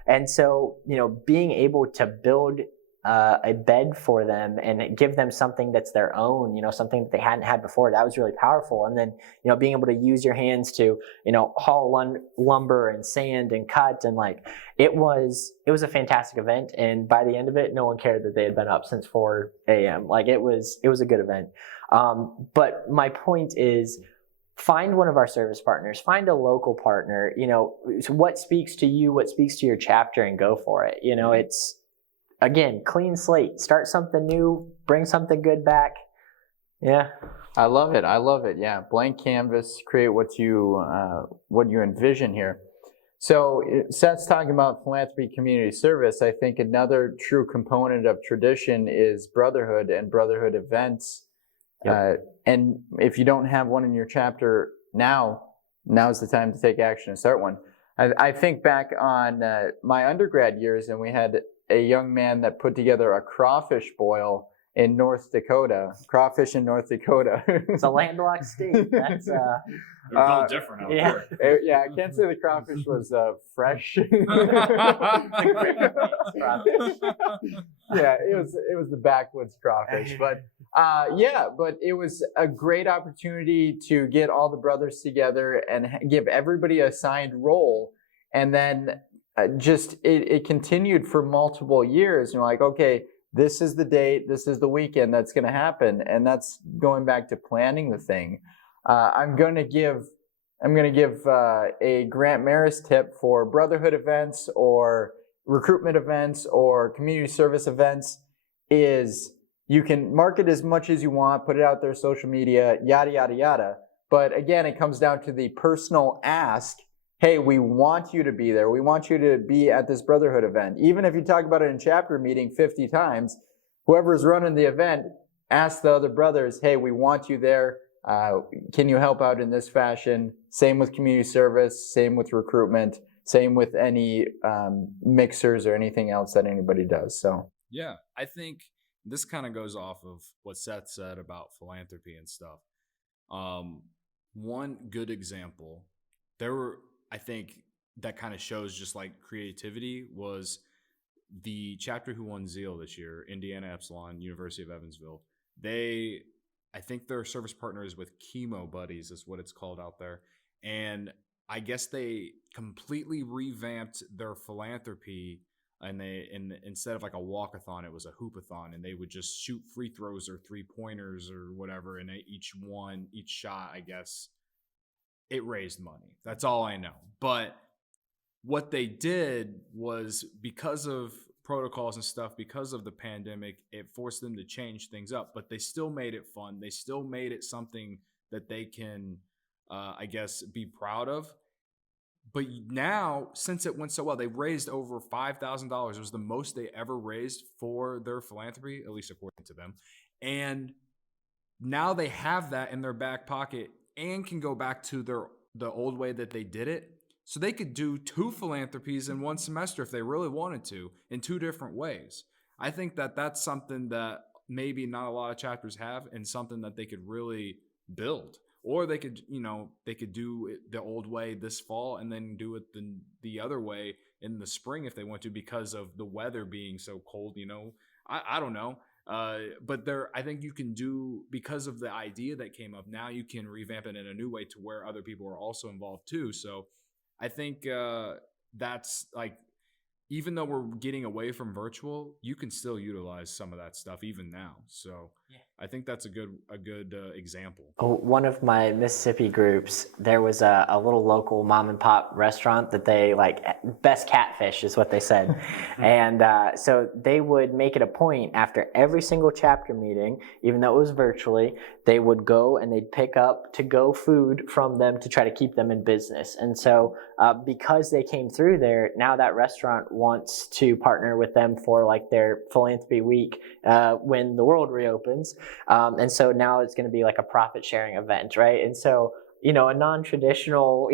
And so, being able to build a bed for them and give them something that's their own, something that they hadn't had before, that was really powerful. And then, being able to use your hands to, haul lumber and sand and cut, and like, it was a fantastic event. And by the end of it, no one cared that they had been up since 4 a.m. Like it was a good event. But my point is, find one of our service partners, find a local partner, what speaks to you, what speaks to your chapter, and go for it. It's, again, clean slate, start something new, bring something good back. Yeah. I love it. Yeah. Blank canvas, create what you envision here. So Seth's talking about philanthropy, community service. I think another true component of tradition is brotherhood and brotherhood events. Yep. And if you don't have one in your chapter now's the time to take action and start one. I think back on my undergrad years, and we had a young man that put together a crawfish boil in North Dakota. Crawfish in North Dakota. It's a landlocked state. That's They're built different out there. Yeah, I can't say the crawfish was fresh. Yeah, it was the backwoods crawfish, but but it was a great opportunity to get all the brothers together and give everybody a assigned role, and then it continued for multiple years. And we're like, okay, this is the date, this is the weekend that's going to happen, and that's going back to planning the thing. I'm going to give a Grant Maris tip for brotherhood events, or recruitment events or community service events is you can market as much as you want, put it out there, social media, yada, yada, yada. But again, it comes down to the personal ask. Hey, we want you to be there. We want you to be at this brotherhood event. Even if you talk about it in chapter meeting 50 times, whoever's running the event, ask the other brothers, hey, we want you there. Can you help out in this fashion? Same with community service, same with recruitment, same with any mixers or anything else that anybody does. So Yeah, I think this kind of goes off of what Seth said about philanthropy and stuff. One good example, I think that kind of shows just like creativity was the chapter who won Zeal this year, Indiana Epsilon, University of Evansville. I think their service partner is with Chemo Buddies is what it's called out there. And I guess they completely revamped their philanthropy, and instead of like a walkathon, it was a hoopathon, and they would just shoot free throws or 3-pointers or whatever, and each shot, I guess, it raised money. That's all I know. But what they did was, because of protocols and stuff, because of the pandemic, it forced them to change things up, but they still made it fun. They still made it something that they can, I guess, be proud of. But now, since it went so well, they raised over $5,000. It was the most they ever raised for their philanthropy, at least according to them. And now they have that in their back pocket and can go back to the old way that they did it. So they could do 2 philanthropies in one semester if they really wanted to, in 2 different ways. I think that that's something that maybe not a lot of chapters have, and something that they could really build. Or they could, they could do it the old way this fall and then do it the other way in the spring if they want to, because of the weather being so cold. I don't know. But I think you can do, because of the idea that came up, now you can revamp it in a new way to where other people are also involved too. So I think that's like, even though we're getting away from virtual, you can still utilize some of that stuff even now. So yeah. I think that's a good example. One of my Mississippi groups, there was a little local mom and pop restaurant that they like, best catfish is what they said. And so they would make it a point after every single chapter meeting, even though it was virtually, they would go and they'd pick up to-go food from them to try to keep them in business. And so because they came through there, now that restaurant wants to partner with them for like their philanthropy week when the world reopens. And so now it's going to be like a profit sharing event, right? And so, a non-traditional,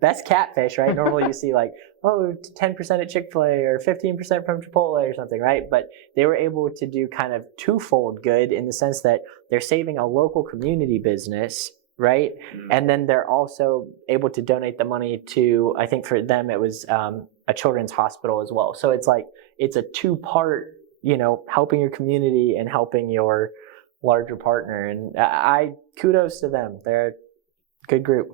best catfish, right? Normally you see like, 10% at Chick-fil-A or 15% from Chipotle or something, right? But they were able to do kind of twofold good, in the sense that they're saving a local community business, right? Mm-hmm. And then they're also able to donate the money to, I think for them it was a children's hospital as well. So it's like, it's a 2-part, helping your community and helping your larger partner. And I kudos to them. They're a good group.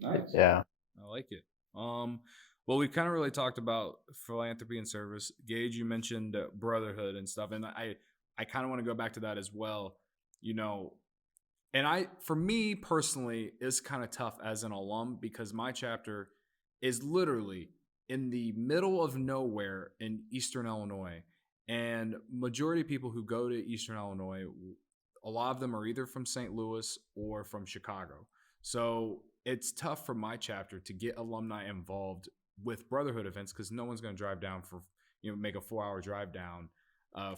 Nice. Yeah. I like it. Well, we've kind of really talked about philanthropy and service. Gage, you mentioned brotherhood and stuff. And I kind of want to go back to that as well. And for me personally, it's kind of tough as an alum, because my chapter is literally in the middle of nowhere in Eastern Illinois. And majority of people who go to Eastern Illinois, a lot of them are either from St. Louis or from Chicago. So it's tough for my chapter to get alumni involved with brotherhood events, because no one's going to drive down for, make a 4-hour drive down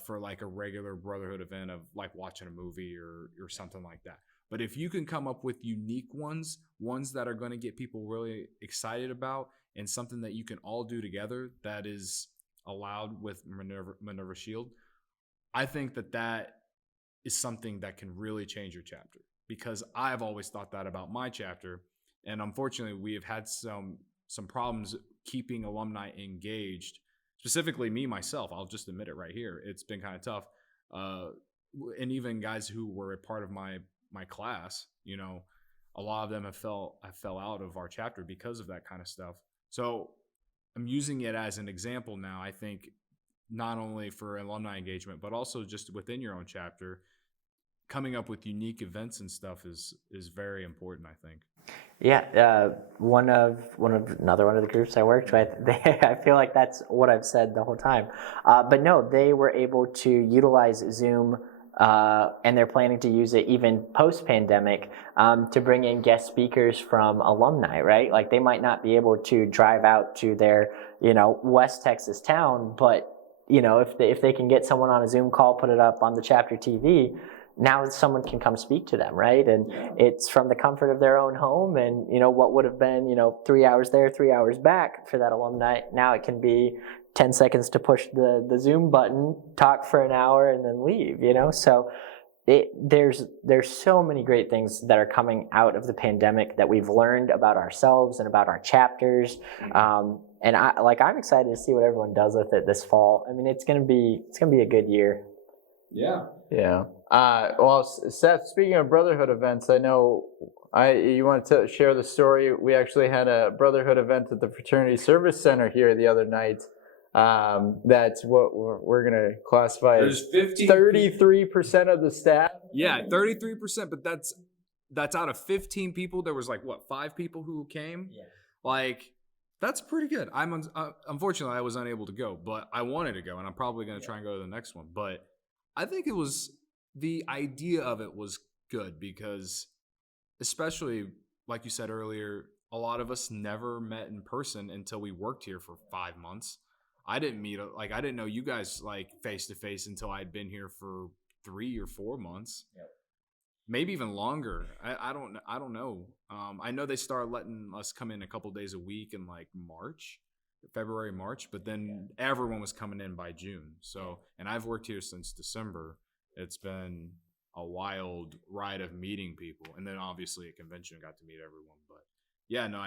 for like a regular brotherhood event of like watching a movie or something like that. But if you can come up with unique ones that are going to get people really excited about, and something that you can all do together that is allowed with Minerva Shield, I think that is something that can really change your chapter, because I've always thought that about my chapter. And unfortunately, we have had some problems keeping alumni engaged, specifically me, myself. I'll just admit it right here. It's been kind of tough. And even guys who were a part of my class, a lot of them fell out of our chapter because of that kind of stuff. So I'm using it as an example now, I think, not only for alumni engagement, but also just within your own chapter. coming up with unique events and stuff is very important, I think. Yeah, another one of the groups I worked with. I feel like that's what I've said the whole time. But no, they were able to utilize Zoom, and they're planning to use it even post-pandemic to bring in guest speakers from alumni. Right, like they might not be able to drive out to their West Texas town, but if they can get someone on a Zoom call, put it up on the chapter TV. Now someone can come speak to them, right? And it's from the comfort of their own home. And what would have been 3 hours there, 3 hours back for that alumni, now it can be 10 seconds to push the Zoom button, talk for an hour, and then leave. So there's so many great things that are coming out of the pandemic that we've learned about ourselves and about our chapters. And I'm excited to see what everyone does with it this fall. I mean, it's gonna be a good year. Yeah. Yeah. Well, Seth, speaking of brotherhood events, I know you want to share the story. We actually had a brotherhood event at the Fraternity Service Center here the other night. That's what we're going to classify as 33% of the staff. Yeah, 33%, but that's out of 15 people. There was 5 people who came. Yeah. That's pretty good. Unfortunately, I was unable to go, but I wanted to go, and I'm probably going to try and go to the next one. But I think the idea of it was good because, especially like you said earlier, a lot of us never met in person until we worked here for 5 months. I didn't know you guys face to face until I'd been here for 3 or 4 months. Yep. Maybe even longer. I don't know. I know they started letting us come in a couple days a week in February, March, but then everyone was coming in by June. So, and I've worked here since December. It's been a wild ride of meeting people, and then obviously at convention got to meet everyone. But yeah, no,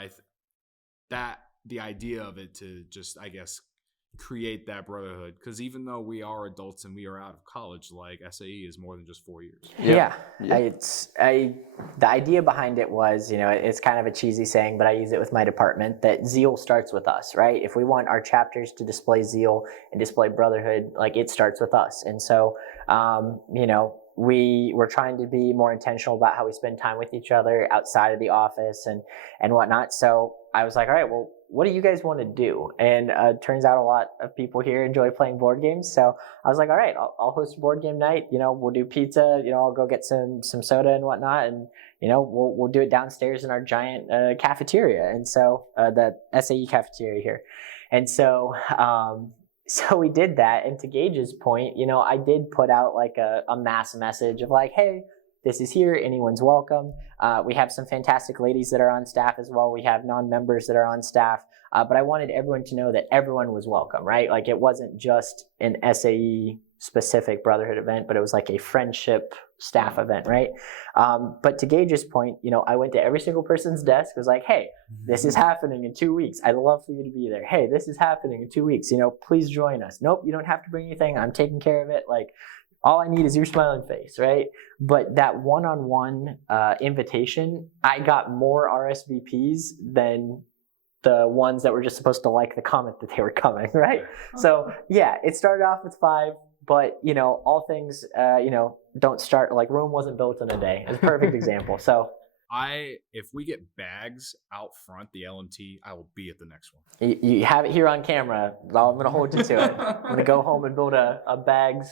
the idea of it to just, I guess, create that brotherhood, because even though we are adults and we are out of college, SAE is more than just 4 years. Yeah. The idea behind it was, it's kind of a cheesy saying, but I use it with my department, that zeal starts with us, right? If we want our chapters to display zeal and display brotherhood, it starts with us. And so, we're trying to be more intentional about how we spend time with each other outside of the office and whatnot. So I was like, all right, well, what do you guys want to do? And turns out a lot of people here enjoy playing board games. So I was like, all right, I'll host a board game night. We'll do pizza. I'll go get some soda and whatnot, and we'll do it downstairs in our giant cafeteria. And so the SAE cafeteria here. And so so we did that. And to Gage's point, I did put out a mass message of hey, this is here. Anyone's welcome. We have some fantastic ladies that are on staff as well. We have non-members that are on staff. But I wanted everyone to know that everyone was welcome, right? It wasn't just an SAE specific brotherhood event, but it was a friendship staff event, right? But to Gage's point, I went to every single person's desk, was hey, this is happening in 2 weeks. I'd love for you to be there. Hey, this is happening in 2 weeks. Please join us. Nope, you don't have to bring anything. I'm taking care of it. All I need is your smiling face, right? But that one-on-one invitation, I got more RSVPs than the ones that were just supposed to the comment that they were coming, right? So yeah, it started off with 5, but all things, don't start, Rome wasn't built in a day. It's a perfect example. So if we get bags out front, the LMT, I will be at the next one. You have it here on camera. I'm going to hold you to it. I'm going to go home and build a bag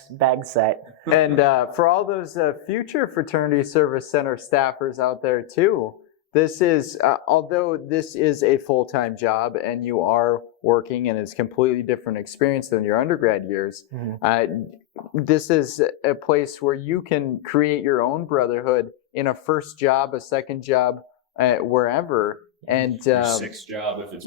set. And for all those future Fraternity Service Center staffers out there too, this is, although this is a full-time job and you are working and it's a completely different experience than your undergrad years, this is a place where you can create your own brotherhood in a first job, a second job, wherever. And your sixth job if it's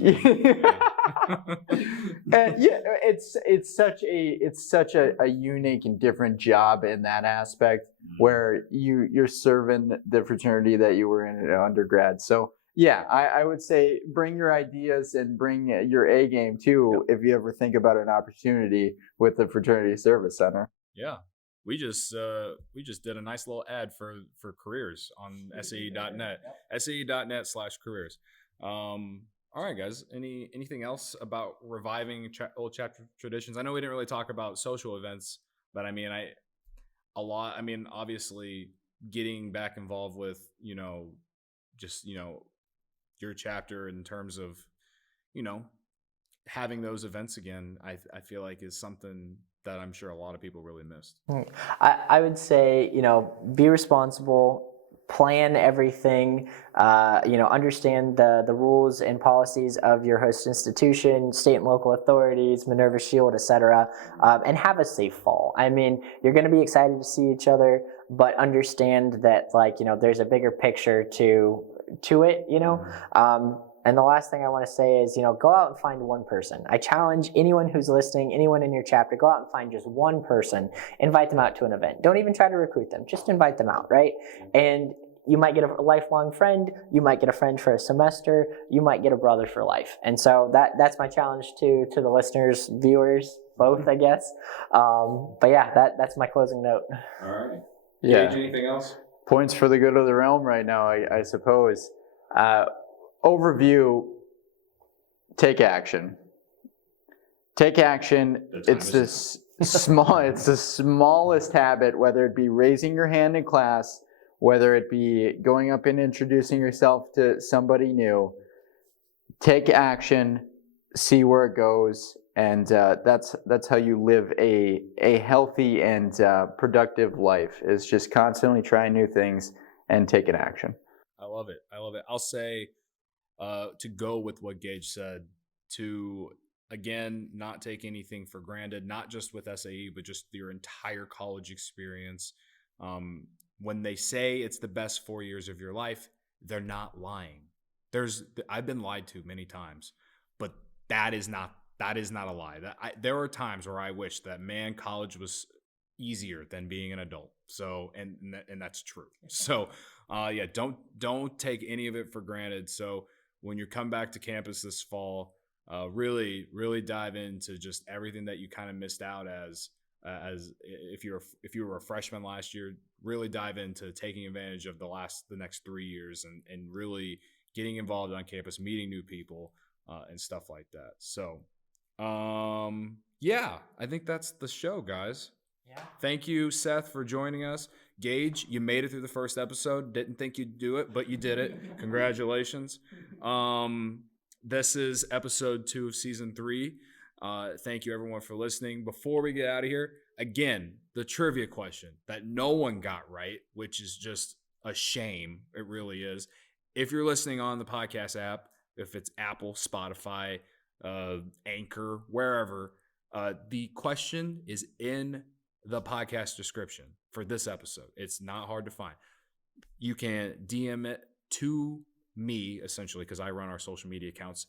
and yeah, it's such a unique and different job in that aspect, where you're serving the fraternity that you were in undergrad. So yeah, I would say bring your ideas and bring your A game too, if you ever think about an opportunity with the Fraternity Service Center. Yeah. We just did a nice little ad for careers on SAE.net, SAE.net/careers. All right, guys. Anything else about reviving old chapter traditions? I know we didn't really talk about social events, but I mean, a lot. I mean, obviously, getting back involved with just your chapter in terms of having those events again, I feel like is something that I'm sure a lot of people really missed. I would say, be responsible, plan everything, understand the rules and policies of your host institution, state and local authorities, Minerva Shield, etc., and have a safe fall. I mean, you're going to be excited to see each other, but understand that, there's a bigger picture to it, And the last thing I want to say is, go out and find one person. I challenge anyone who's listening, anyone in your chapter, go out and find just one person, invite them out to an event. Don't even try to recruit them, just invite them out, right? And you might get a lifelong friend, you might get a friend for a semester, you might get a brother for life. And so that's my challenge to the listeners, viewers, both, I guess. But yeah, that's my closing note. All right. Yeah. Gage, anything else? Points for the good of the realm right now, I suppose. Overview, take action. Take action. It's this it's the smallest habit, whether it be raising your hand in class, whether it be going up and introducing yourself to somebody new. Take action, see where it goes, and that's how you live a healthy and productive life, is just constantly trying new things and taking action. I love it. I'll say, to go with what Gage said, to, again, not take anything for granted, not just with SAE, but just your entire college experience. When they say it's the best 4 years of your life, they're not lying. I've been lied to many times, but that is not a lie. There are times where I wish that, man, college was easier than being an adult. So, and that's true. So, yeah, don't take any of it for granted. So when you come back to campus this fall, really, really dive into just everything that you kind of missed out as if you were a freshman last year. Really dive into taking advantage of the next 3 years and really getting involved on campus, meeting new people, and stuff like that. So, yeah, I think that's the show, guys. Yeah. Thank you, Seth, for joining us. Gage, you made it through the first episode. Didn't think you'd do it, but you did it. Congratulations. This is episode 2 of season 3. Thank you, everyone, for listening. Before we get out of here, again, the trivia question that no one got right, which is just a shame. It really is. If you're listening on the podcast app, if it's Apple, Spotify, Anchor, wherever, the question is in the podcast description for this episode. It's not hard to find. You can DM it to me, essentially, because I run our social media accounts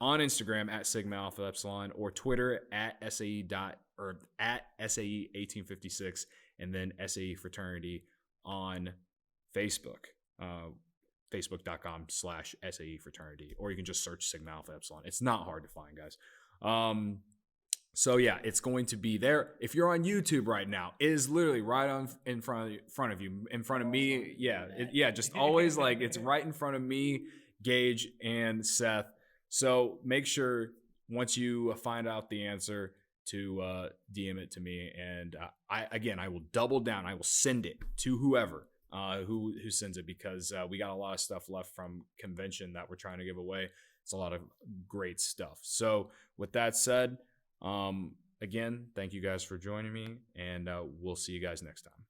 on Instagram at Sigma Alpha Epsilon, or Twitter at SAE at SAE 1856, and then SAE Fraternity on Facebook. Facebook.com/SAE Fraternity, or you can just search Sigma Alpha Epsilon. It's not hard to find, guys. So yeah, it's going to be there. If you're on YouTube right now, it is literally right in front of you, in front of me. Yeah, just always like it's right in front of me, Gage, and Seth. So make sure once you find out the answer to DM it to me, and I will double down. I will send it to whoever who sends it, because we got a lot of stuff left from convention that we're trying to give away. It's a lot of great stuff. So with that said, again, thank you guys for joining me, and we'll see you guys next time.